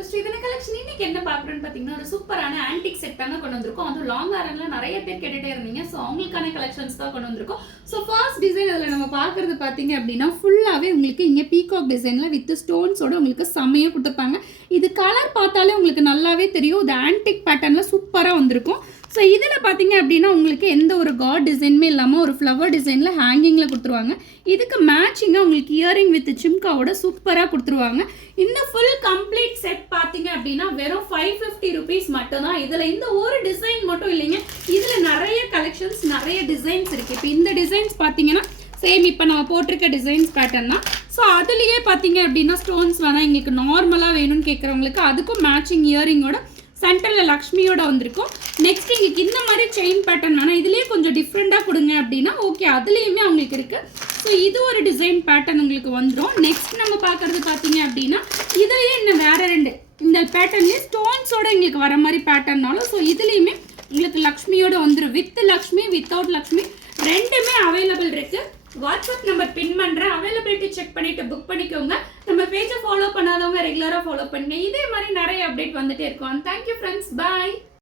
To ஸ்ரீதன collection. இன்னைக்கு என்ன பார்க்குறோன்னு பார்த்தீங்கன்னா, ஒரு சூப்பரான ஆன்டிக் செட் தாங்க கொண்டு வந்திருக்கோம். அதுவும் லாங் ஹேர்ல நிறைய பேர் கேட்டுட்டே இருந்தீங்க. ஸோ அவங்களுக்கான கலெக்ஷன்ஸ் தான் கொண்டு வந்திருக்கோம். ஸோ ஃபர்ஸ்ட் டிசைன் இதில் நம்ம பார்க்குறது பார்த்தீங்க அப்படின்னா, ஃபுல்லாகவே உங்களுக்கு இங்கே பீகாக் டிசைனில் வித் ஸ்டோன்ஸோட உங்களுக்கு செம்மையாக கொடுத்துருப்பாங்க. இது கலர் பார்த்தாலே உங்களுக்கு நல்லாவே தெரியும். இது ஆன்டிக் பேட்டர்னில் சூப்பராக வந்திருக்கும். ஸோ இதில் பார்த்தீங்க அப்படின்னா உங்களுக்கு எந்த ஒரு காட் டிசைனுமே இல்லாமல் ஒரு ஃப்ளவர் டிசைனில் ஹேங்கிங்கில் கொடுத்துருவாங்க. இதுக்கு மேட்சிங்காக உங்களுக்கு இயரிங் வித் சிம்காவோட சூப்பராக கொடுத்துருவாங்க. இந்த ஃபுல் கம்ப்ளீட் செட் பார்த்தீங்க அப்படின்னா வெறும் 550 ருபீஸ் மட்டும்தான். இதில் இந்த ஒரு டிசைன் மட்டும் இல்லைங்க, இதில் நிறைய கலெக்ஷன்ஸ் நிறைய டிசைன்ஸ் இருக்குது. இப்போ இந்த டிசைன்ஸ் பார்த்தீங்கன்னா சேம் இப்போ நம்ம போட்டிருக்க டிசைன்ஸ் பேட்டர்ன் தான். ஸோ அதுலேயே பார்த்தீங்க அப்படின்னா ஸ்டோன்ஸ் வேணால் எங்களுக்கு நார்மலாக வேணும்னு கேட்குறவங்களுக்கு அதுக்கும் மேட்சிங் இயரிங்கோட சென்டரில் லக்ஷ்மியோட வந்திருக்கும். நெக்ஸ்ட் இங்கே இந்த மாதிரி செயின் பேட்டர்ன் வேணால் இதுலேயே கொஞ்சம் டிஃப்ரெண்ட்டாக கொடுங்க அப்படின்னா ஓகே, அதுலேயுமே அவங்களுக்கு இருக்குது. ஸோ இது ஒரு டிசைன் பேட்டர்ன் உங்களுக்கு வந்துடும். நெக்ஸ்ட் நம்ம பார்க்குறது பார்த்தீங்க அப்படின்னா இதுலேயே இன்னும் வேறு ரெண்டு இந்த பேட்டர்ன்லேயே ஸ்டோன்ஸோட எங்களுக்கு வர மாதிரி பேட்டர்னாலும் ஸோ இதுலேயுமே உங்களுக்கு லக்ஷ்மியோட வந்துடும். வித் லக்ஷ்மி வித்தவுட் லக்ஷ்மி ரெண்டுமே அவைலபிள் இருக்குது. வாட்ஸ்அப் நம்பர் பின் பண்ணுறேன், அவைலபிலிட்டி செக் பண்ணிவிட்டு புக் பண்ணிக்கோங்க. நம்ம பேஜை ஃபாலோ பண்ணாதவங்க ரெகுலராக ஃபாலோ பண்ணுங்க. இதே மாதிரி நிறைய அப்டேட் வந்துட்டே இருக்கும். தேங்க்யூ ஃப்ரெண்ட்ஸ், பாய்.